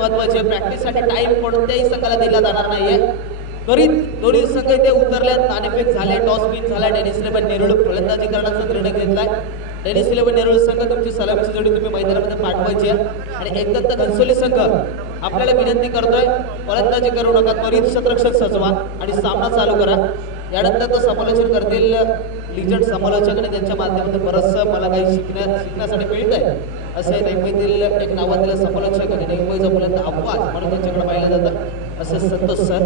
महत्वाची आहे. प्रॅक्टिससाठी टाइम कोणत्याही संघाला दिला जाणार नाहीये. त्वरित दोन्ही संघ इथे उतरले, नाणेफेक झाले, टॉस विन झाला. डेनिस इलेव्हन नेरुळ फलंदाजी करण्याचा निर्णय घेतलाय. डेनिस इलेव्हन नेरुळ संघ तुमची सलामीची जोडी तुम्ही मैदानामध्ये पाठवायची आहे आणि एकदंत घनसोली संघ आपल्याला विनंती करतोय फलंदाजी करू नका, त्वरित शतरक्षक सजवा आणि सामना चालू करा. यानंतर समालोचन करतील लिजंड समालोचक आणि त्यांच्या माध्यमातून बरंचसं मला काही शिकण्यासाठी मिळत आहे. असे मुंबईतील एक नावातील समालोचक आणि मुंबईचा मुलांचा आवाज म्हणून त्यांच्याकडे पाहिलं जातं असे Santosh sir.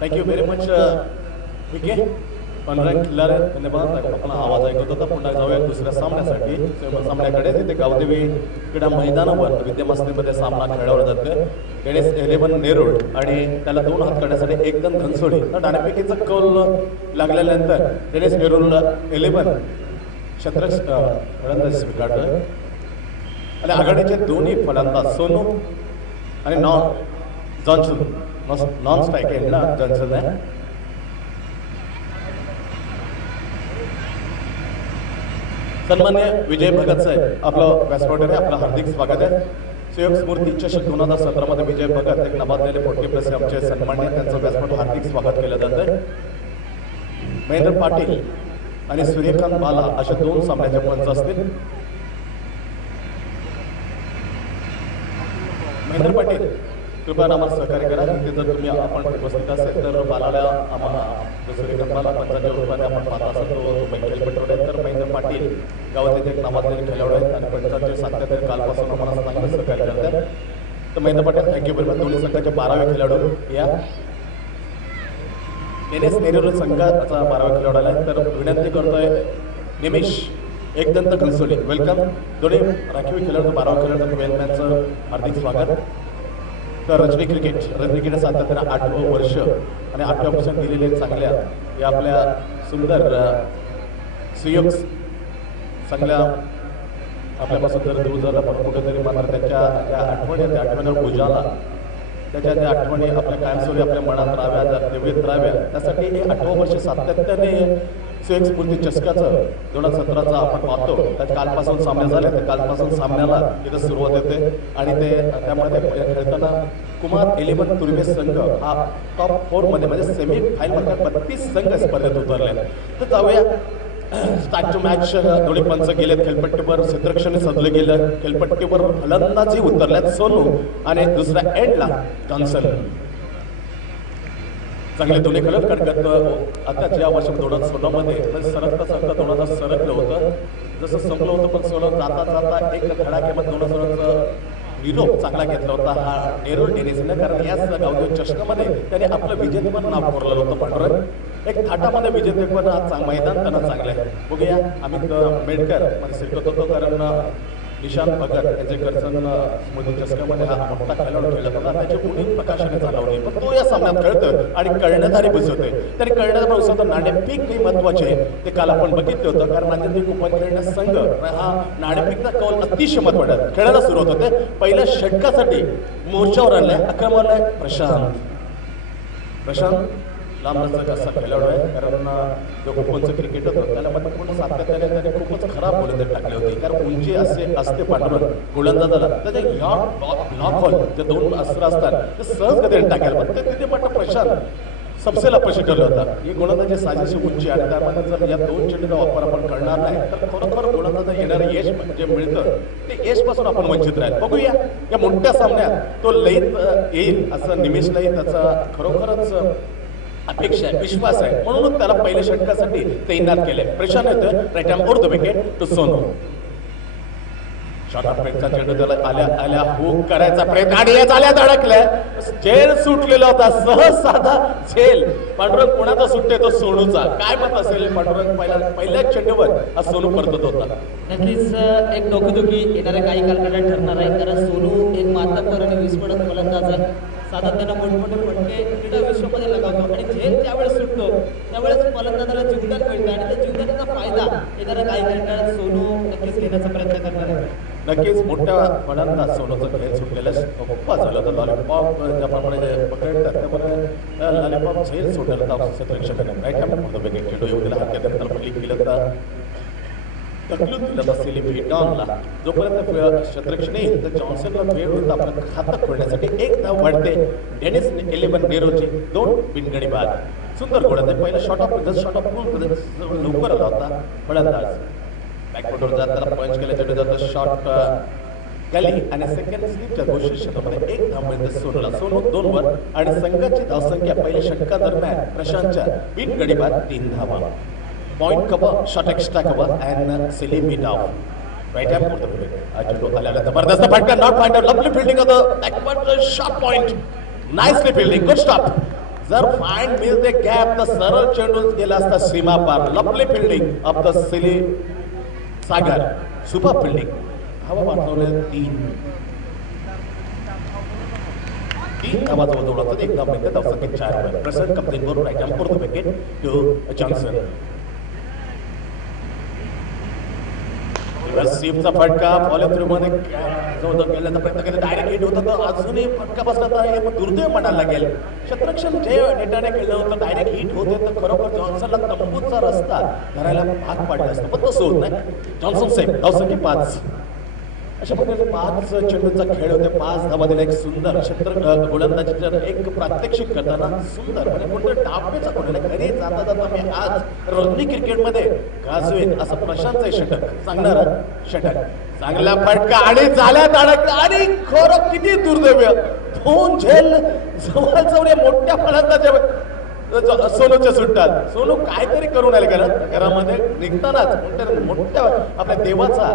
Thank you very much विके अनुराग खिल्लारे धन्यवाद. आपण आवाज ऐकत होता. पुन्हा जाऊया दुसऱ्या सामन्यासाठी. सामन्याकडे तिथे गावदेवी क्रीडा मैदानावर विद्यमस्तीमध्ये सामना खेळवला जातो. डेनिस इलेव्हन नेरुळ आणि त्याला 2 हात करण्यासाठी एकदम घनसोली नाणेफेकीचा कौल लागल्यानंतर डेनिस नेरुळ 11 फलंदाजी स्वीकारतोय आणि आघाडीचे दोन्ही फलंदाज सोनू आणि नॉन स्ट्राईक एंडला जॉन्सन आहे. सन्मान्य विजय भगत साहेब आपलं व्यासपीठावर आहे. आपलं हार्दिक स्वागत आहे. सुयोग स्मृती चषक 2017 मध्ये विजय भगत एक नाबादलेले पोट्टे प्रेस आमचे सन्मान्य त्यांचं व्यासपीठ हार्दिक स्वागत केलं जातं. महेंद्र पाटील आणि सूर्यकांत बाला अशा 2 सामन्याचे पंच असतील. महेंद्र पाटील कृपया आम्हाला सहकार्य करा. इथे जर तुम्ही आपण उपस्थित असेल तर बालाला आम्हाला सूर्यकांत बाला पंचांच्या रूपाने आपण पाहत असाल तो बंकेल पटवडे. तर महेंद्र पाटील गावात एक नावाजलेले खेळाडू आहेत आणि पंचांचे सातत्याने कालपासून आम्हाला चांगलं सहकार्य करतात. तर Mahendra Patil thank you very much. दोन्ही संघाचे 12वे खेळाडू या डेनिस नेरुळ संघाचा 12वा खेळाडू आला. तर विनंती करतोय निमिष एकदंत घनसोली वेलकम. दोन्ही राखीव खेळाडू 12वा खेळाडू वेलमॅनचं हार्दिक स्वागत. तर रजनी क्रिकेट सातत्यानं 8वं वर्ष आणि 8व्यापासून दिलेले चांगल्या या आपल्या सुंदर सुयोग चांगल्या आपल्यापासून जर दूर झाला पण कुठेतरी मात्र त्यांच्या ज्या आठवणी त्या आठवणीवर उजाला त्याच्या ज्या आठवणी आपल्या कायमस्वरूपी आपल्या मनात राहाव्या, देवीत राहाव्या, त्यासाठी हे 8वं वर्ष सातत्याने सुयोग स्फूर्ती चषकाचं 2017चा आपण पाहतो. त्या कालपासून सामने झाले, तर कालपासून सामन्याला इथं सुरुवात होते आणि त्यामध्ये खेळताना कुमार 11 तुर्मे संघ हा टॉप 4 मध्ये म्हणजे सेमी फायनल 32 संघ स्पर्धेत उतरले. तर जाऊया स्टार्ट टू मॅच. दोन्ही पंच गेलेत खेळपट्टीवर, क्षेत्ररक्षण सजलं गेलं. खेळपट्टीवर फलंदाजी उतरल्यात सोनू आणि दुसऱ्या एंडला जॉन्सन. चांगले दोन्ही खेळत कडकत आता या वर्षी 2016 मध्ये सरकता सरकलं होतं. जसं संपलं होतं पण सोनं जाता जाता एक धडाक्यामध्ये 2016चा निरोप चांगला घेतला होता हा नेरूळ टेनिसने. कारण याच गावदेव चषकामध्ये त्याने आपलं विजेतेपण नाव कोरलं होतं. पांडुरंग एक थाटामध्ये विजेतेपण आज मैदान त्यांना चांगलं आहे. बघूया अमित मेडकर मध्ये शिकत होतो कारण निशांत भगत यांचे कर्जन स्मृती चषकामध्ये हा मोठा खेळाडू खेळत होता. त्याची उणीव प्रकाशाने चालवली पण तो या सामन्यात खेळतोय आणि कर्णधारी बसवतोय. तरी कर्णधार बसवतो नाणेफेक काही महत्वाचे ते काल आपण बघितलं होतं. कारण नांदेड कुंपण खेळण्यास संघ हा नाणेफेकचा कौल अतिशय महत्वाचा खेळायला सुरुवात होते. पहिल्या षटकासाठी मोर्चावर आणलाय आक्रमण प्रशांत लांबचा असा खेळाडू आहे. कारण जो ओपनचं क्रिकेट होतं त्याला पूर्ण सातत्याने त्याने खूपच खराब गोलंदाजी टाकली होती. कारण उंची असते पांडुरंग गोलंदाजाला त्याचे ब्लॉक हॉल जे 2 अस्त्र असतात ते सहज गतीने टाकायला पण ते तिथे मात्र प्रशांत सबसे अपयशी ठरलं होतं. ही गोलंदाजी साजेशी उंची आणि त्यामध्ये जर या 2 चेंडूचा वापर आपण करणार नाही तर खरोखर गोलंदाजा येणारं यश जे मिळतं ते यशपासून आपण वंचित राहील. बघूया या मोठ्या सामन्यात तो लईत येईल असं निमेशलाही त्याचा खरोखरच अपेक्षा आहे, विश्वास आहे. म्हणून त्याला पहिल्या षटकासाठी तैनात केले. प्रशांत येतं right hand over the wicket to Sonu. Short of पेटचा चेंडू त्याला आल्या हुक करायचा प्रयत्न आणि या जाळ्यात अडकलाय. झेल सुटलेला होता, सहज साधा झेल. पांडुरंग कोणाचा सुटते तो सोनूचा. काय मत असेल पांडुरंग पहिल्या चेंडूवर हा सोनू परतत होता. नक्कीच एक डोकेदुखी येणाऱ्या काही कालखंडात ठरणार आहे. कारण सोनू एक मातब्बर आणि विस्फोटक फलंदाज आहे. सातत्यानं मोठमोठे फटके क्रीडा विश्वामध्ये लगावतो आणि झेल ज्यावेळेस सुटतो त्यावेळेस फलंदाजाला जीवदान मिळतं आणि त्या जीवदानाचा फायदा येणाऱ्या काही कालखंडात सोनू नक्कीच घेण्याचा प्रयत्न करणार आहे. नक्कीच मोठ्या फलंदाज सोनूचं खेळ सुटलेलं पप्पा झालं होतं. लॉलीपॉप ज्याप्रमाणे पकडतात त्याप्रमाणे लॉलीपॉप झेल सुटलेलं होतं क्षेत्ररक्षकाने. राईट हँड विकेट चेंडू येऊ दिला हातात त्याला फ्लिक केलं तर तकलूत दिलं असलेली भेटॉनला जोपर्यंत क्षेत्ररक्षण येईल तर जॉन्सनला वेळ होता आपलं खातं खोलण्यासाठी. एक धाव वाढते डेनिस 11 नेरोची 2 बिनगडी बाद. सुंदर गोलंदाज पहिला शॉट ऑफ लवकर आला होता फलंदाज. बॅकफुटवर जात त्याला पंच केलं चेंडू जातं शॉट गली आणि सेकंड स्लिपच्या घोषित क्षेत्रामध्ये एक धाव मिळते सोनूला. सोनू 2 वर आणि संघाची धावसंख्या पहिल्या षटकादरम्यान प्रशांतच्या बिनगडी बाद 3 धावा. Point cover, shot extra cover, and silly beat out. Right hand for the wicket. Ajudo आलेला जबरदस्त फटका, not find out. Lovely fielding of the backward shot point. Nicely fielding, good stop. जर फाइंड मिल द गॅप तर सरळ चेंडू गेला असता सीमा पार. Lovely fielding of the silly Sagar. Super fielding. हवा पाठवले 3 धावा जवळ होतात. एक धाव मिळते धावसंख्या 4 प्रसन्न कप्तान right hand for the wicket to Johnson. सीमचा फटका फॉलो थ्रू मध्ये जवळ गेल्याचा प्रयत्न केला. डायरेक्ट हिट होता तर अजूनही फटका बसला तर दुर्दैव म्हणायला लागेल. क्षेत्ररक्षण जे नेटाने केलं होतं डायरेक्ट हिट होते तर खरोखर जॉन्सनला तंबूचा रस्ता धरायला भाग पाडला असतो पण तसं होत नाही. जॉन्सन सेफ धावसंख्या 5. अशा प्रकारे 5 चेंडूचा खेळ होते. 5 धावा दिला. एक सुंदर क्षेत्र गोलंदाजीचं एक प्रात्यक्षिक करताना सुंदर म्हणजे कोणतं डापेचा कोणाला घरी जाता जाता मी आज रग्बी क्रिकेटमध्ये गाजवेन असं प्रशांतचं षटक सांगणार. षटक चांगला फटका आणि झाल्यात अडकला आणि खरं किती दुर्दैव. 2 झेल जवळ मोठ्या फलंदाच्या सोनूच्या सुटतात. सोनू काहीतरी करून आले कारण घरामध्ये निघतानाच मोठ्या आपल्या देवाचा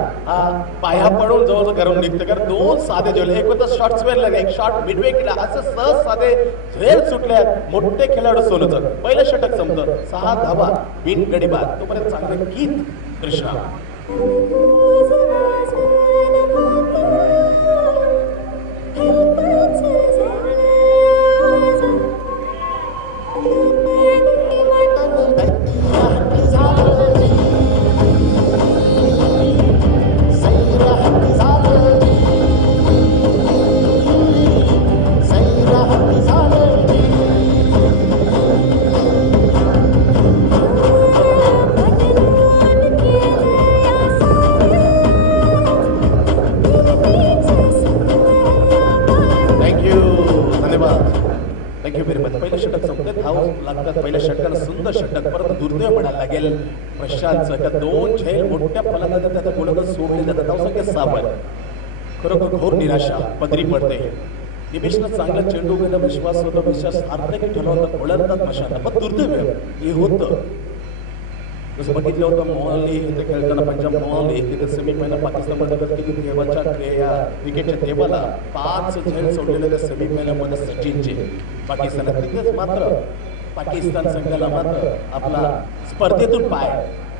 पाया पडून जवळ घरून निघतं. कारण 2 साधे झेल. एक होता शॉर्ट स्क्वेअरला एक शॉर्ट मिडवे केला. असं सहज साधे झेल सुटले मोठे खेळाडू सोनूचं. पहिलं षटक संपतं 6 धावा बिनगडी बाद. तोपर्यंत चांगले गीत कृष्णा. धन्यवाद. Thank you very much. पहिलं षटक संपले, धाव लागतात पहिल्या षटकानं. सुंदर षटक, परत दुर्दैव म्हणायला लागेल प्रशांतचं का 2 झेल मोठ्या फलंदाजांनी त्याचा गोलंदाज सोडले जातात. धावसंख्या 6. खरोखर घोर निराशा पदरी पडते. निमेशनं चांगला चेंडू घेणं विश्वास होता, विश्वास सार्थकी ठरवलं, ओळखतात प्रशांत, पण दुर्दैव हे होतं. जसं बघितलं होतं मोहाली इथे खेळताना, पंजाब मोहाली तिथे सेमीफायनल पाकिस्तानमध्ये किती देवाच्या क्रिकेटच्या देवाला 5 झेल सोडलेले त्या सेमीफायनलमध्ये सचिनचे पाकिस्तानात. तिथेच मात्र पाकिस्तान संघाला मात्र आपला स्पर्धेतून पाय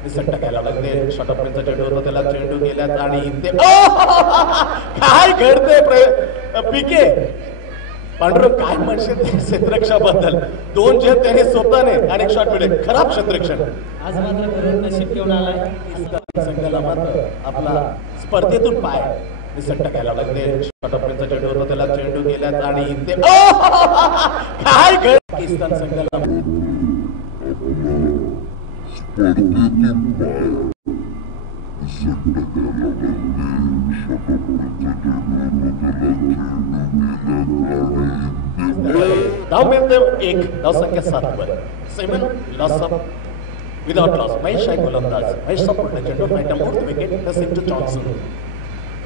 निसट टाकायला लागले. शॉर्टअपचा चेंडू होता, त्याला चेंडू गेल्यात आणि इथे काय घडतंय पीके पांडुरंग, काय म्हणशील क्षेत्ररक्षाबद्दल? 2 झेल त्याने स्वतःने आणि एक शॉट मिळेल. खराब क्षेत्ररक्षण आज मात्र करून नशीब घेऊन आलाय संघाला मात्र आपला स्पर्धेतून पाय निसट टाकायला लागले. शॉर्टअपचा चेंडू होता, त्याला चेंडू गेल्यात आणि इथे काय घड पाकिस्तान संघाला धाव मिळते 1. धावसंख्या 7. 7 loss of without loss. Mahesh आहे गोलंदाज. महेशचा पुढला चेंडू right arm fourth wicket touching to Johnson.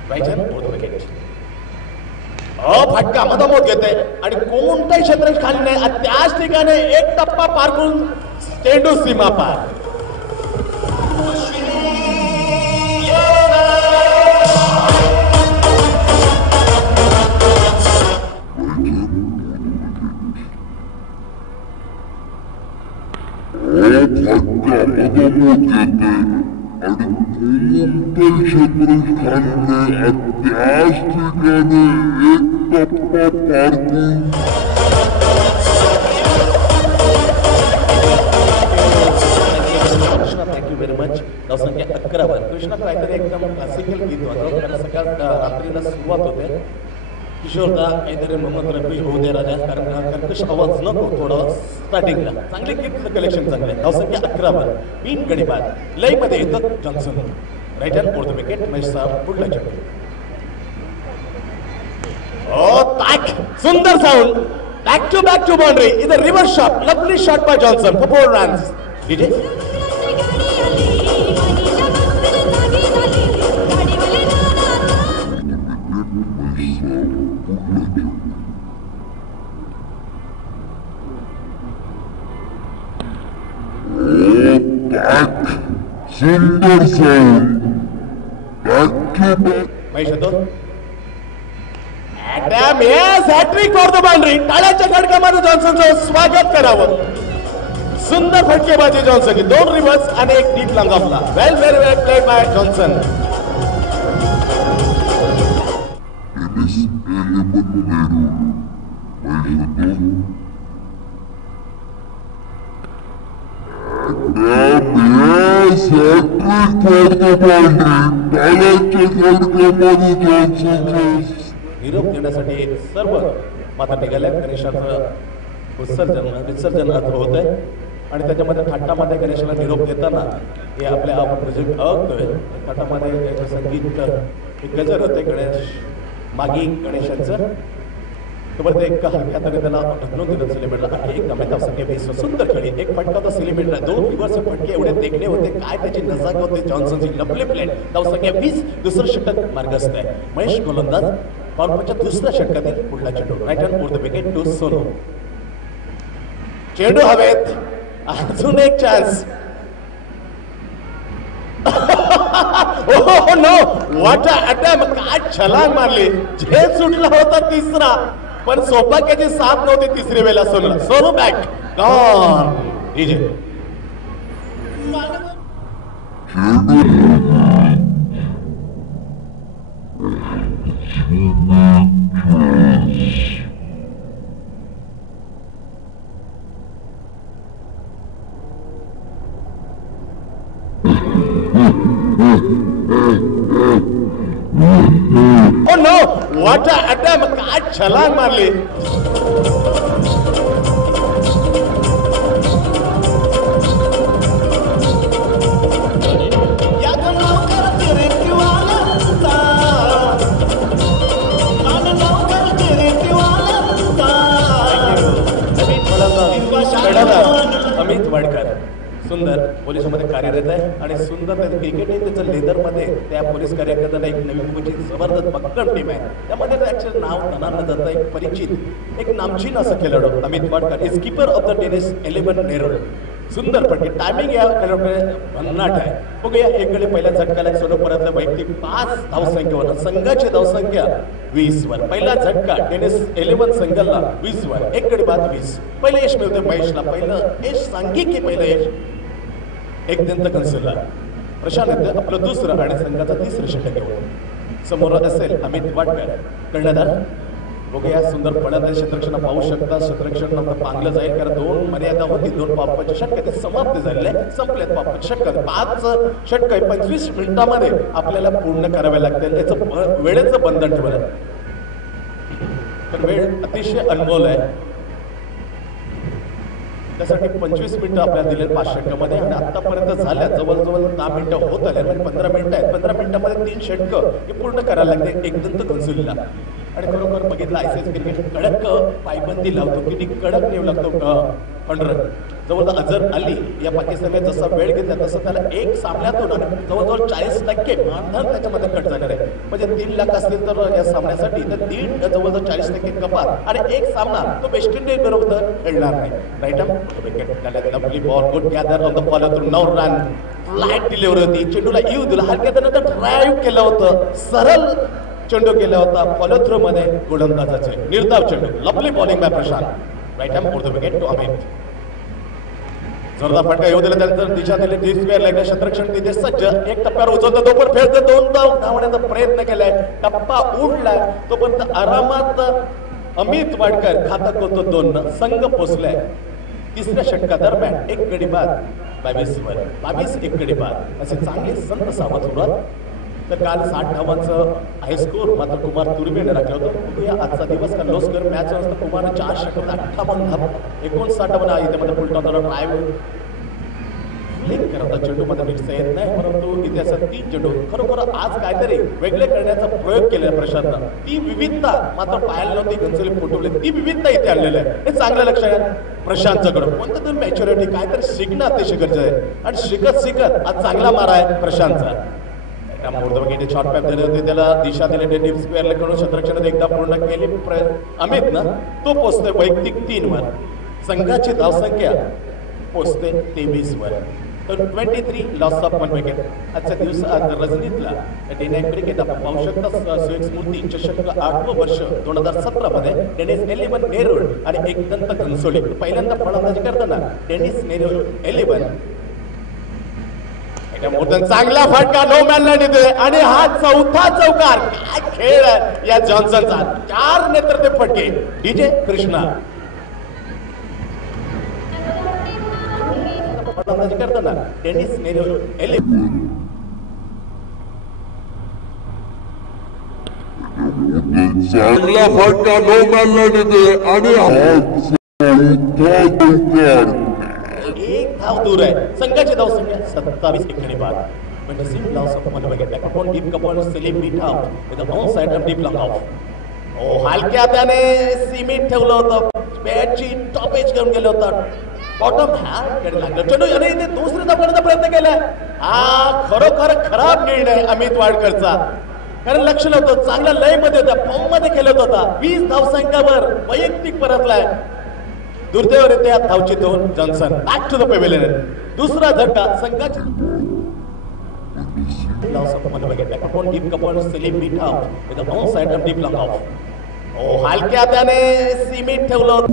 Right arm fourth wicket. फटका मधोमध घेते आणि कोणताही क्षेत्र खाली नाही. त्याच ठिकाणी एक टप्पा पार करून चेंडू सीमा पार. Thank you very much. धावसंख्या 11. कृष्णा काहीतरी एकदम क्लासिकल गीत होतं, कारण सकाळ रात्रीला सुरुवात होते. किशोरदा काहीतरी मोहम्मद रफी होऊ दे राजा, कारण कर्कश आवाज नको थोडं स्टार्टिंगला. चांगले गीत कलेक्शन चांगले. धावसंख्या 11. 3 गडी बाद. लयमध्ये येतात Johnson. Right hand fourth wicket. महेशचा पुढला चेंडू. ताक सुंदर साऊंड. Back to boundary. इथं reverse shot. Lovely shot by Johnson for 4 runs. DJ सुंदर साऊंड. महेश येतो. Hat trick for the boundary. टाळ्याच्या खडकामध्ये जॉन्सनचं स्वागत करावं. सुंदर फटकेबाजी जॉन्सन. 2 रिव्हर्स आणि 1 डीप लॉंग ऑफला. Well played by Johnson. निरोप घेण्यासाठी सर्व माता निघाल्या. गणेशाचं विसर्जन होत आहे आणि त्याच्यामध्ये थाटामध्ये गणेशाला निरोप देताना हे आपल्या आपण प्रोजेक्ट बघतोय. थाटामध्ये संगीत गजर होते गणेश मागी गणेशांचं. तोपर्यंत एक हलक्या तरी त्याला ढकलून दिलं सिलिमेंटला. एक धावसंख्या 20. सुंदर खेळी. एक फटका होता सिलिमेंटला. 2 रिव्हर्स फटके एवढे देखणे होते. काय त्याची नजाकत होते जॉन्सनची. Lovely plate. धावसंख्या 20. दुसरं षटक मार्गस्थ आहे. महेश गोलंदाज. पॉवरच्या दुसऱ्या षटकातील पुढला चेंडू. Right hand fourth wicket to Sonu. चेंडू हवेत. अजून एक chance. Oh no, what a attempt. काय छलांग मारली. झेल सुटला होता 3रा, पण सौभाग्याची साथ नव्हती 3री वेळेला सोनूला. Sonu back gone. DJ oh no, what a attempt. काय छलांग मारली. पोलिसांमध्ये कार्यरत आहे आणि सुंदर त्याचं क्रिकेटही त्याचं लेदरमध्ये त्या पोलीस कार्यकर्त्यांना एक नवी मुंबईची जबरदस्त पक्कड टीम आहे. त्यामध्ये त्याचं नाव तनानं जातं एक परिचित एक नामचीन असं खेळाडू Amit Wadkar is keeper of the tennis 11 Nerul. सुंदर पण टायमिंग या खेळाडूकडे भन्नाट आहे. बघूया एककडे पहिल्या झटकाला सोलोपुरातल्या वैयक्तिक 5 धावसंख्येवर संघाची धावसंख्या 20 वर. पहिला झटका टेनिस 11 संघाला 20 वर. एककडे बाद 20. पहिलं यश मिळतं महेशला. पहिलं यश सांघिकी पहिलं यश एकदंत कन्सोलला. प्रशांत येतं आपलं दुसरं आणि संघाचा तिसरं षटक घेऊन समोर असेल अमित वाडकर कर्णधार. बघूया सुंदर पडत क्षेत्ररक्षण पाहू शकता. क्षेत्ररक्षण नंतर पांगलं जाईल कारण 2 मर्यादा होती. 2 पापाचे षटक ते समाप्त झालेले संपलेत. पापाचे षटक 5 षटक 25 मिनिटांमध्ये आपल्याला पूर्ण करावे लागतील. त्याचं वेळेचं बंधन ठेवलं तर वेळ अतिशय अनमोल आहे. त्यासाठी 25 मिनिटं आपल्याला दिले 5 षटकामध्ये आणि आतापर्यंत झाल्या जवळजवळ 10 मिनिटं होत आल्या म्हणजे 15 मिनिटं आहेत. 15 मिनिटांमध्ये 3 षटकं हे पूर्ण करायला लागते एकदंत कन्सोलीला. आणि खरोखर बघितलं आयसीसी क्रिकेट कडक पायबंदी लावतो किती कडक नेऊ लागतो पंढरक. जवळजवळ अझर अली या पाकिस्तानने जसा वेळ घेतला तसं त्याला एक सामन्यातून आणि जवळजवळ 40% मानधन त्याच्यामध्ये कट झालेलं आहे. म्हणजे 3 लाख असतील तर या सामन्यासाठी तर जवळजवळ 40% कपात आणि एक सामना तो वेस्ट इंडिज बरोबर खेळणार नाही. Right wicket lovely ball good gather on the follow through 9 run flight delivery होती. चेंडूला येऊ दिला हलक्या त्यानंतर ड्राईव्ह केलं होतं. सरळ चेंडू केला होता फॉलो थ्रू मध्ये गोलंदाजाचे निर्धाव चेंडू. Lovely bowling by Prashant. Right hand for the wicket to Amit. जोरदार फटका येऊ दिला त्यानंतर दिशा दिली डी स्क्वेअर लागला. क्षेत्ररक्षण तिथे सज्ज. एक टप्प्यावर उचलतो तो पण फेकतो. 2 धाव धावण्याचा प्रयत्न केलाय. टप्पा उडलाय तोपर्यंत आरामात अमित वाडकर घातक होतो 2 संघ पोचलाय. तिसऱ्या षटकादरम्यान एक गडी बाद 22 वर 22 एक गडी बाद असे चांगले संत सावध सुरुवात. तर काल 60 धावांचं हाय स्कोर मात्र कुमार तुर्वेने राखलं होतं. या आजचा दिवस का लो स्कोर मॅच असतं. कुमारने 4 षटक 58 धावा 59 धावा इथे फुलटॉनला ड्राईव्ह लिंक करता चेंडूमध्ये मिक्स येत नाही परंतु इथे असं 3 चेंडू खरोखर आज काहीतरी वेगळे करण्याचा प्रयोग केला प्रशांतनं. ती विविधता मात्र पाहायला नव्हती घनसोली फुटवली. ती विविधता इथे आणलेली आहे. हे चांगलं लक्ष आहे प्रशांतच्याकडं. कोणतं तरी मॅच्युरिटी काहीतरी शिकणं अतिशय गरजेचं आहे आणि शिकत आज चांगला मारा आहे प्रशांतचा. शॉर्ट पॅप दिले होते त्याला दिशा दिली डीप स्क्वेअरला करून क्षेत्ररक्षणात एकदा पूर्ण केली अमित ना तो पोचतोय वैयक्तिक 3 वर. संघाची धावसंख्या पोचते 23 वर. तर 23 लॉस ऑफ 1 विकेट. आजच्या दिवसात रजनीतला डे क्रिकेट आपण पाहू शकता. सुयोग स्मृती चषक 8वं वर्ष 2017 मध्ये टेनिस 11 नेरूळ आणि एकदंत कन्सोली पहिल्यांदा फलंदाजी करताना टेनिस नेरूळ 11 चांगला फटका नो मॅनला देतोय आणि हा 4था चौकार. काय खेळ आहे या जॉन्सनचा. 4 नेत्र फटके. डीजे कृष्णा फलंदाजी करताना टेनिस नेरूळ 11 चांगला फटका नो मॅनला देतोय आणि एक धाव दूर आहे. संघाची धावसंख्या 27 एक गडी बाद. But the same loss of 1 wicket. Back upon deep couple Selim beat out with the onside and deep long off. हलक्या त्याने सीमित ठेवलं होतं. बॅटची टॉप एज घेऊन गेलं होतं. बॉटम हॅन्ड लागलं चेंडू याने इथे दुसरी धाव करण्याचा प्रयत्न केलाय. हा खरोखर खराब निर्णय अमित वाडकरचा. कारण लक्ष नव्हतं चांगल्या लय मध्ये होता फॉर्म मध्ये खेळत होता. 20 धावसंख्यावर वैयक्तिक परतलाय. दुर्दैवरित्या धावची 2 Johnson back to the pavilion. दुसरा झटका संघाची loss of 1 wicket. Back upon deep couple Selim beat out with the onside and deep long off. हलक्या त्याने सीमित ठेवलं होतं.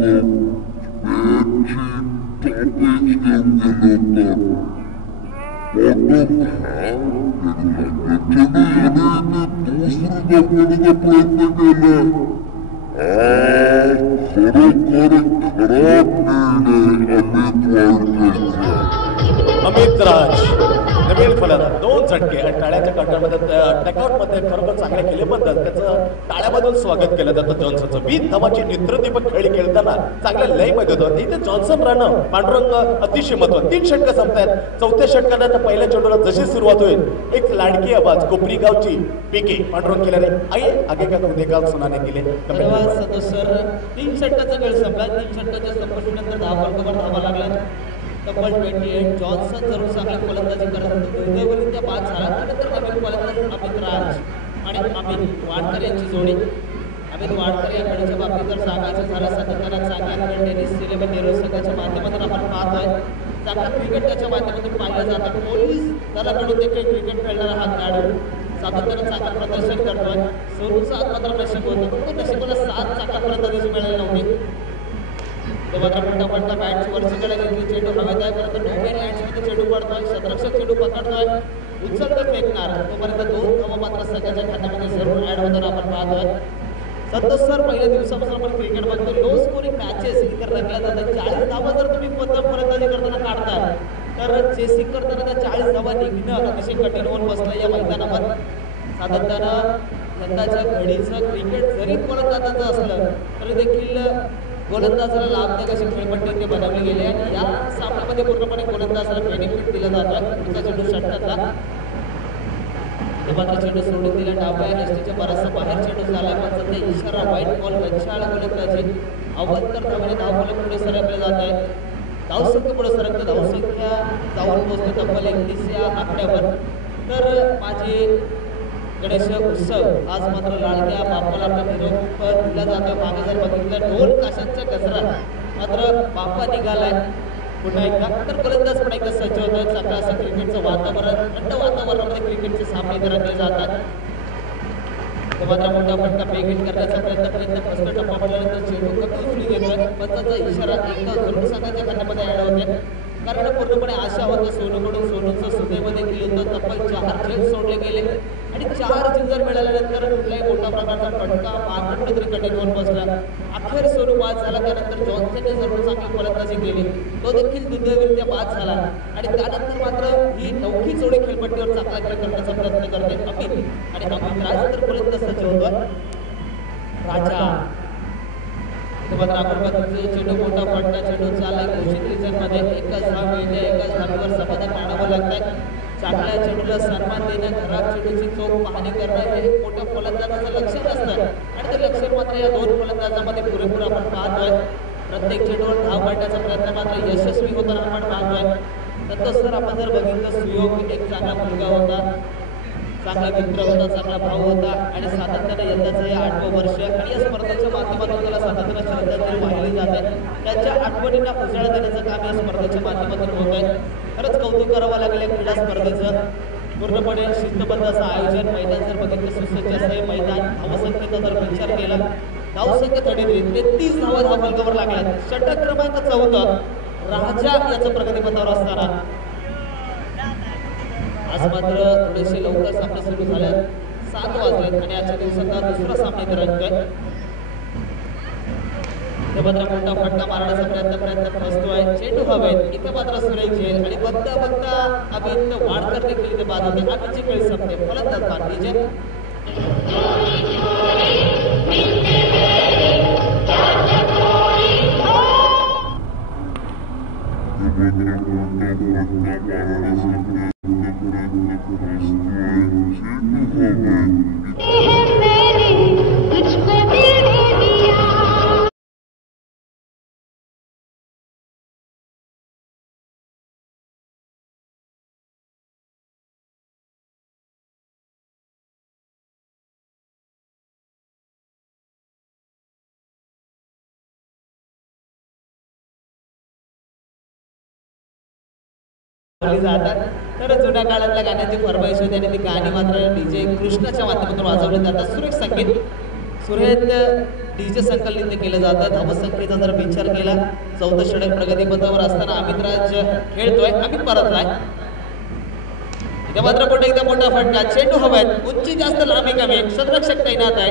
अमित राज नवीन फलंदाज 2 झटके आणि टाळ्याच्या काठामध्ये टॅकआउट मध्ये खरोखर चांगले केल्याबद्दल त्याचं टाळ्यामधून स्वागत केलं जातं जॉन्सनचं. 20 धावाची नेत्रदीपक खेळी खेळताना चांगल्या लय मध्ये होतं. इथे जॉन्सन राहणं पांडुरंग अतिशय महत्त्वाचं. 3 षटकं संपतायत. 4थ्या षटकाला पहिल्या चेंडूला जशी सुरुवात होईल एक लाडकी आवाज कोपरी गावची पीके पांडुरंग केल्याने आई आगे का देखभाल सुनाने केले. सर 3 षटकाचा खेळ संपला. 3 षटकाच्या संपल्यानंतर 10 धावा लागला. तब्बल 28. जॉन्सन जरूर चांगली फलंदाजी करत होते, दुर्दैवाने त्या बाद झाला. त्यानंतर नवीन फलंदाज अमित राज आणि अमित वाडकर यांची जोडी. अमित वाडकर या खेळाच्या बाबतीत जर सांगायचं झालं सातत्यानं चांगला खेळ टेनिस 11 नेहरू संघाच्या माध्यमातून आपण पाहतोय. चांगला क्रिकेट त्याच्या माध्यमातून पाहिलं जातं. पोलीस दलाकडून देखील क्रिकेट खेळणारा हा खेळाडू सातत्यानं चांगलं प्रदर्शन करतोय. सोनूचा आज मात्र नशीब होतं, पण नशिबाला 7 चांगल्या फलंदाजीची मिळाली नव्हती. तेव्हा फटाफट बॅटची वरचीकडे घेतली, चेंडू हवेत आहे, परंतु नोबेल लँड्समध्ये चेंडू पडतोय. शतरक्षक चेंडू पकडतोय, उचलत फेकणार, तोपर्यंत 2 धावा मात्र संघाच्या खात्यामध्ये जरूर ऍड होताना आपण पाहतोय. सर पहिल्या दिवसापासून आपण क्रिकेट बघतो, लो स्कोरिंग मॅचेस इतर रंगल्या जातात. 40 धावा जर तुम्ही फलंदाजी करताना काढता तर चेसिंग करताना त्या 40 धावा निघणं अतिशय कठीण होऊन बसलं या मैदानावर. सातत्यानं यंदाच्या घडीचं क्रिकेट जरी गोलंदाजाचं असलं तरी देखील गोलंदाजाला लाभदायक अशी खेळपट्टी ते बनवली गेली आणि या सामन्यामध्ये पूर्णपणे गोलंदाजाला बेनिफिट दिलं जातं. पुढचा चेंडू षटकातला मात्र चेंडू सोडून दिला डाव्या यष्टीच्या बराचसा बाहेर चेंडू झाला, पण सध्या इशारा व्हाईट बॉल रंशाळ गोलंदाजी अवंतर धावेने धावफलक पुढे सरकले जात आहे. धावसंख्या पुढे सरकते, धावसंख्या जाऊन पोहोचते तब्बल 31 या आकड्यावर. तर माझे गणेश उत्सव आज मात्र लाडक्या बाप्पाला आपला निरोप दिला जातो. मागे जर बघितलं ढोल ताशांचा गजरा मात्र बाप्पा निघालाय पुन्हा एकदा. तर गोलंदाज पण एकदा सज्ज होतोय. चांगलं असं क्रिकेटचं वातावरण, थंड वातावरणामध्ये क्रिकेटचे सामने रंगले जातात. मात्र मोठा फटका बेगिट करण्याचा प्रयत्न फर्स्ट टप्पा पडल्यानंतर चेंडू कमी उचलू घेतोय. पंचाचा इशारा एकदा जरूर संघाच्या खात्यामध्ये ऍड होते, कारण पूर्णपणे आशा होतं सोनूकडून. सोनूचं सुदैव देखील होतं. तब्बल 4 झेल सोडले गेले आणि 4 झेल जर मिळाल्यानंतर कुठलाही मोठा प्रकारचा फटका मारणं कुठेतरी कठीण होऊन बसला. अखेर सोनू बाद झाला, त्यानंतर जॉन्सनने जरूर चांगली फलंदाजी केली, तो देखील दुर्दैवरित्या बाद झाला आणि त्यानंतर मात्र ही नवखी जोडी खेळपट्टीवर चांगला खेळ करण्याचा प्रयत्न करते अमित आणि अमित राज तर फलंदाज सज्ज होतो राजा. मात्र आपण बघतो चेंडू मोठा फटका, चेंडू चाललाय घोषित रिझनमध्ये. एकाच धाव मिळते, एकाच धावेवर समाधान मानावं लागतंय. चांगल्या चेंडूला सन्मान देणं, खराब चेंडूची चोख पाहणी करणं हे मोठ्या फलंदाजाचं लक्षण असतं आणि ते लक्षण मात्र या 2 फलंदाजांमध्ये पुरेपूर आपण पाहतोय. प्रत्येक चेंडूवर धाव काढण्याचा प्रयत्न मात्र यशस्वी होताना आपण पाहतोय. तसं आपण जर बघितलं सुयोग एक चांगला मुलगा होता, चांगला मित्र होता, चांगला भाऊ होता आणि सातत्यानं यंदाचं हे 8वं वर्ष आणि या स्पर्धेच्या माध्यमातून त्याला सातत्यानं श्रद्धांजली वाहिली जाते. त्याच्या आठवणींना उजाळा देण्याचं काम या स्पर्धेच्या माध्यमातून होत आहे. खरंच कौतुक करावं लागेल क्रीडा स्पर्धेचं. पूर्णपणे शिस्तबद्ध असं आयोजन, मैदान जर बघितलं सुसज्ज असं हे मैदान. धावसंख्येचा जर विचार केला, धावसंख्या 33 धावा धावफलकावर लागल्यात. षटक क्रमांक 14 राजा याचं प्रगतीपथावर असताना आज मात्र थोडेसे लवकर सामने सुरू झाले. 7 वाजलेत आणि आजच्या दिवसाचा दुसरा सामना रंगतोय. ते मात्र मोठा फटका मारण्याचा प्रयत्न फसतोय. चेंडू हवेत, इथे मात्र सुरेख झेल आणि बघता बघता अमित वाडकर देखील इथे बाद होते. आजची खेळ संपते. फलंदाज बाद विजय. जातात. तर जुन्या काळातल्या गाण्याची फरमाईश होती आणि ती गाणी मात्र डीजे कृष्णाच्या माध्यमातून वाजवली जातात. सुरेख संगीत, सुरेख डीजे संकलित केलं जातं. धावसंख्येचा जर विचार केला, 14 षटक प्रगतीपथावर असताना अमित राज खेळतोय. अमित परतलाय. इथे मात्र पुढे एकदा मोठा फटका, चेंडू हवाय, उंची जास्त लांबी कमी, क्षेत्ररक्षक तैनात आहे.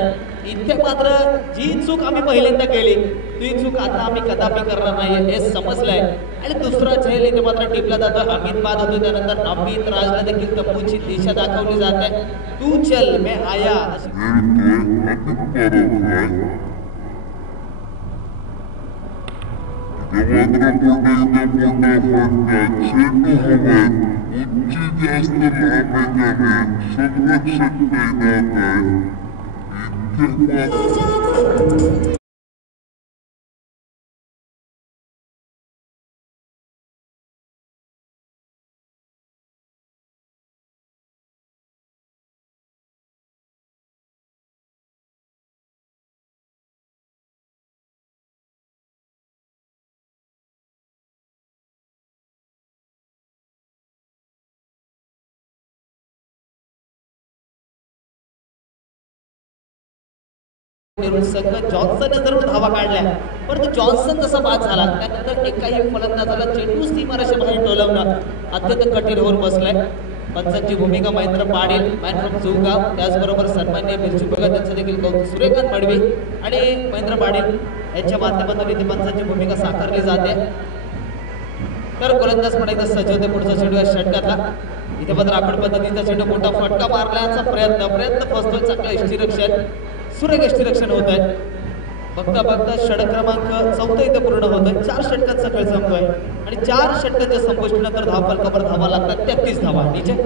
इथे मात्र जी चूक आम्ही पहिल्यांदा केली ती चूक आता आम्ही कदापि करणार नाही हे समजलंय आणि दुसरा झेल इथे मात्र टिपला जातो. अमित बाद होतो. त्यानंतर अमित राजला देखील तंबूची दिशा दाखवली जाते. तू चल मैं आया. उंची जास्त लांबी संरक्षक तैनात आहे. नेरूळ संघ जॉन्सनने जरूर धावा काढल्या, परंतु जॉन्सन जसा बाद झाला त्यानंतर एकाही फलंदाजाला चेंडू सीमारेषे बाहेर टोलवणं अत्यंत कठीण होऊन बसलंय. पंचांची भूमिका महेंद्र पाटील, मॅन फ्रॉम जुगाव, त्याचबरोबर सन्माननीय मिरची बघा त्यांचं देखील कौतुक. सूर्यकांत मडवी आणि महेंद्र पाटील यांच्या माध्यमातून इथे पंचांची भूमिका साकारली जाते. तर गोलंदाज पण एकदा सज्ज होते पुढचा चेंडू या षटकातला. इथे मात्र आपण पद्धतीचा चेंडू मोठा फटका मारण्याचा प्रयत्न फसतोय. चांगलं यष्टीरक्षण, सुरेख यष्टीरक्षण होत आहे. बघता बघता षटक क्रमांक 4 इथे पूर्ण होतोय. 4 षटकांचा खेळ संपतोय आणि 4 षटकांच्या संपुष्टीनंतर धावफलकावर धावा लागतात 33 धावा. नीचे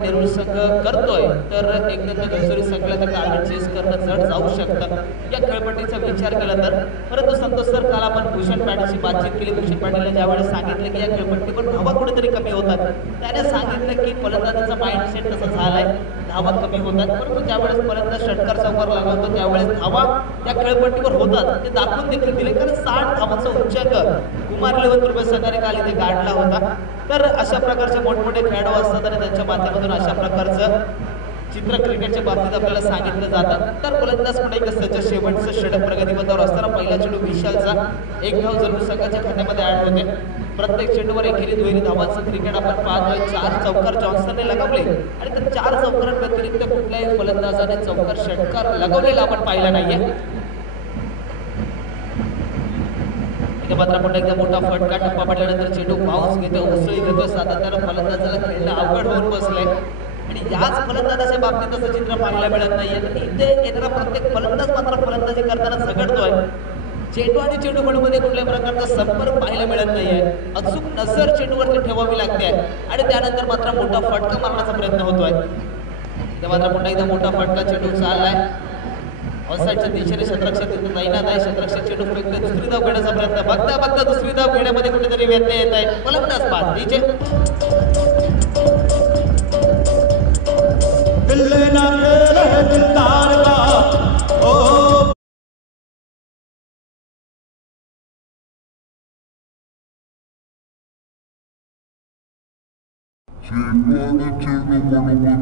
नेरूळ संघ करतोय तर एकदम घसोरी संघाला टार्गेट चेस करणं जड जाऊ शकतं या खेळपट्टीचा विचार केला तर. परंतु संतोष सर, काल आपण भूषण पॅटेलशी बातचीत केली. भूषण पॅटेलने ज्यावेळेस सांगितलं की या खेळपट्टीवर धावा कुठेतरी कमी होतात, त्याने सांगितलं की फलंदाजाचा माइंडसेट तसा झालाय, धावा कमी होतात. परंतु ज्यावेळेस फलंदाज षटकार चौकार लागवतो त्यावेळेस धावा त्या खेळपट्टीवर होतात ते दाखवून देखील दिले. कारण 60 धावांचा उच्चांक कुमार लेवंतुर्बे संघाने काल इथे गाठला होता. तर अशा प्रकारचे मोठमोठे खेळाडू असतात आणि त्यांच्या माध्यमातून अशा प्रकारचं चित्र क्रिकेटच्या बाबतीत आपल्याला सांगितलं जातं. तर गोलंदाज पण एक सज्ज शेवटचं षटक प्रगतीपथावर असताना पहिला चेंडू विशालचा एक धाव जरूर संघाच्या खात्यामध्ये ऍड होते. प्रत्येक चेंडूवर एकेरी दुहेरी धावांचं क्रिकेट आपण पाहतोय. 4 चौकार जॉन्सनने लगावले आणि त्या 4 चौकारांव्यतिरिक्त कुठल्याही फलंदाजाने चौकार षटकार लगवलेला आपण पाहिला नाहीये. मात्र पुन्हा एकदा मोठा फटका टप्पा पडल्यानंतर चेंडू बाउन्स घेतो, उसळी घेतो. सातत्यानं फलंदाजाला खेळणं अवघड होऊन बसलंय आणि याच फलंदाजाच्या बाबतीत असं चित्र पाहायला मिळत नाहीये. तर इथे येणारा प्रत्येक फलंदाज मात्र फलंदाजी करताना झगडतोय. चेंडू आणि चेंडू फळमध्ये कुठल्याही प्रकारचा संपर्क पाहायला मिळत नाहीये. अचूक नजर चेंडूवरती ठेवावी लागते आणि त्यानंतर मात्र मोठा फटका मारण्याचा प्रयत्न होतोय. इथे मात्र पुन्हा एकदा मोठा फटका चेंडू चाललाय ऑफसाईडच्या दिशेने. क्षेत्ररक्षक तिथे तैनात आहे. क्षेत्ररक्षक चेंडू फेकते. दुसरी धाव घेण्याचा प्रयत्न. बघता बघता दुसरी धाव घेण्यामध्ये कुठेतरी व्यत्यय येत आहे. फलंदाज बाद. नीचे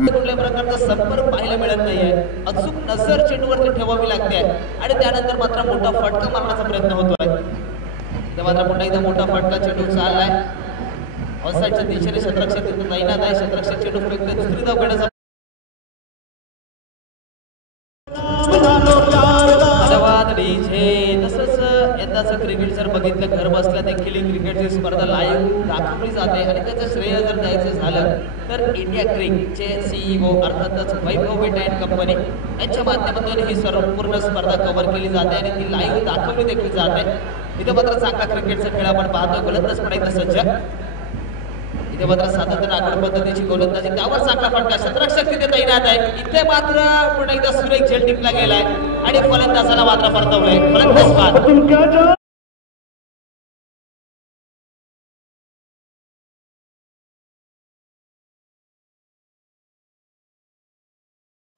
कुठल्या प्रकारचा संपर्क पाहायला मिळत नाहीये. अचूक नजर चेंडूवरती ठेवावी लागते आणि त्यानंतर मात्र मोठा फटका मारण्याचा प्रयत्न होतोय. इथे मात्र पुन्हा एकदा मोठा फटका चेंडू चाललाय ऑफसाईडच्या दिशेने. क्षेत्ररक्षक तिथे तैनात आहे. क्षेत्ररक्षक चेंडू फेकते. दुसरी धाव घेण्याचा तसंच यंदाचं क्रिकेट जर बघितलं घर बसल्या देखील क्रिकेटची स्पर्धा लाईव्ह दाखवली जाते आणि त्याचं श्रेय जर द्यायचं झालं तर इंडिया क्रिकचे CEO अर्थातच वैभव बेटा अँड कंपनी यांच्या माध्यमातून ही संपूर्ण स्पर्धा कव्हर केली जाते आणि ती लाईव्ह दाखवली देखील जाते. इथं मात्र चांगला क्रिकेटचा खेळ आपण पाहतो. गोलंदाज पण एकदा सज्ज. इथे मात्र सातत्याने आगळून पद्धतीची गोलंदाजी, त्यावर चांगला फटका, क्षेत्ररक्षक तिथे तैनात आहे. इथे मात्र पुन्हा एकदा सुरेख झेल टिपला गेलाय आणि फलंदाजाला मात्र परतवलंय. फलंदाज बाद.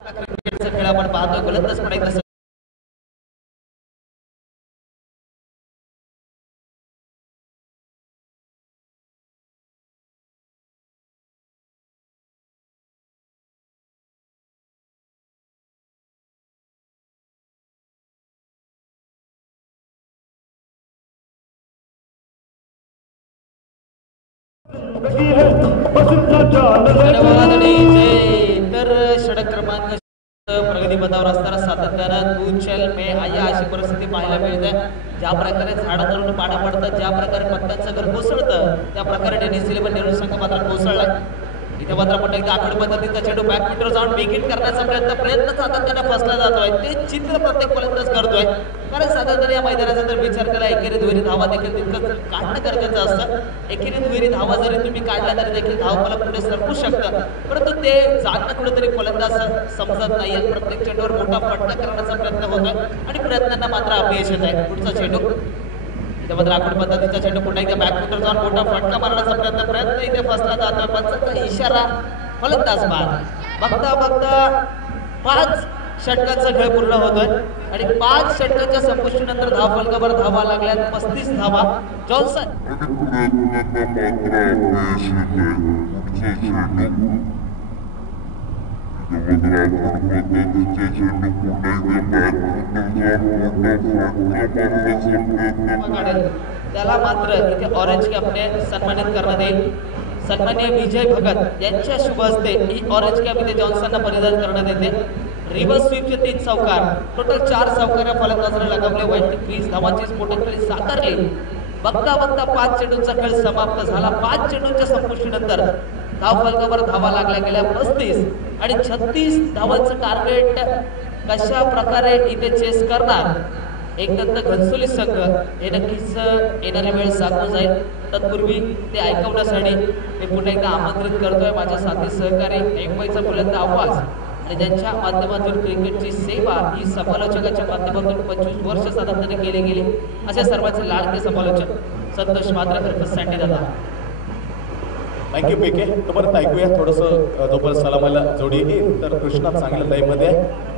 क्रिकेटचा खेळ आपण पाहतोय. गोलंदाज पुन्हा एकदा तर षटक क्रमांक प्रगती पथावर असताना सातत्यानं तू चल मे आया अशी परिस्थिती पाहायला मिळते. ज्या प्रकारे झाडावरून पाडा पडतात, ज्या प्रकारे पत्त्यांचं घर कोसळतं, त्या प्रकारे टेनिस 11 नेहरू संघ मात्र कोसळलाय. इथे मात्र पुन्हा एकदा आखड पद्धतीचा चेंडू बॅकमीटर जाऊन विकेट करण्याचा प्रयत्न सातत्याने फसला जातोय. ते चित्र प्रत्येक फलंदाज करतोय, कारण सातत्याने या मैदानाचा जर विचार केला एकेरी दुहेरी धावा देखील तितकंच काढणं गरजेचं असतं. एकेरी दुहेरी धावा जरी तुम्ही काढला तरी देखील धावफलक पुढे सरकू शकतं, परंतु ते जाणणं कुठेतरी फलंदाज समजत नाहीये. प्रत्येक चेंडूवर मोठा फटका करण्याचा प्रयत्न होतोय आणि प्रयत्नांना मात्र अपयश येत आहे. पुढचा चेंडू त्यामध्ये आखड पद्धतीचा चेंडू पुन्हा एकदा बॅकफुटर जाऊन मोठा फटका मारण्याचा प्रयत्न इथे फसला जातोय. पंचांचा इशारा, फलंदाज बाद. बघता बघता 5 षटकांचा खेळ पूर्ण होतोय आणि 5 षटकांच्या संपुष्टीनंतर धावफलकावर धावा लागल्यात 35 धावा. जॉन्सन त्याला मात्र इथे ऑरेंज कॅपने सन्मानित करण्यात येईल. सन्मान्य विजय भगत यांच्या शुभ हस्ते ही ऑरेंज कॅप इथे जॉन्सनला परिधान करण्यात येते. रिव्हर्स स्वीपचे 3 चौकार, टोटल 4 चौकार फलंदाजाला लगावले. वैयक्तिक 20 धावांची स्फोटक खेळी साकारली. बघता बघता 5 चेंडूंचा खेळ समाप्त झाला. 5 चेंडूंच्या संपुष्टीनंतर धावफलकावर धावा लागल्या गेल्या 35 आणि 36 धावांचं टार्गेट कशा प्रकारे इथे चेस करणार एकदंत घनसोली संघ हे नक्कीच येणारी वेळ सांगून जाईल. तत्पूर्वी ते ऐकवण्यासाठी मी पुन्हा एकदा आमंत्रित करतोय माझ्या साथी सहकारी एकमेचा बुलंद आवाज आणि ज्यांच्या माध्यमातून क्रिकेटची सेवा ही समालोचकाच्या माध्यमातून 25 वर्ष सातत्याने केली गेली असे सर्वांचे लाडके समालोचक संतोष मात्र सँडी दादा. थँक्यू पेके. परत ऐकूया थोडंसं जोपर्यंत सलामाला जोडी येईल तर कृष्णा चांगल्या लयमध्ये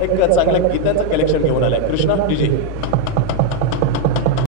एक चांगल्या गीतांचं कलेक्शन घेऊन आलाय. कृष्णा डीजे.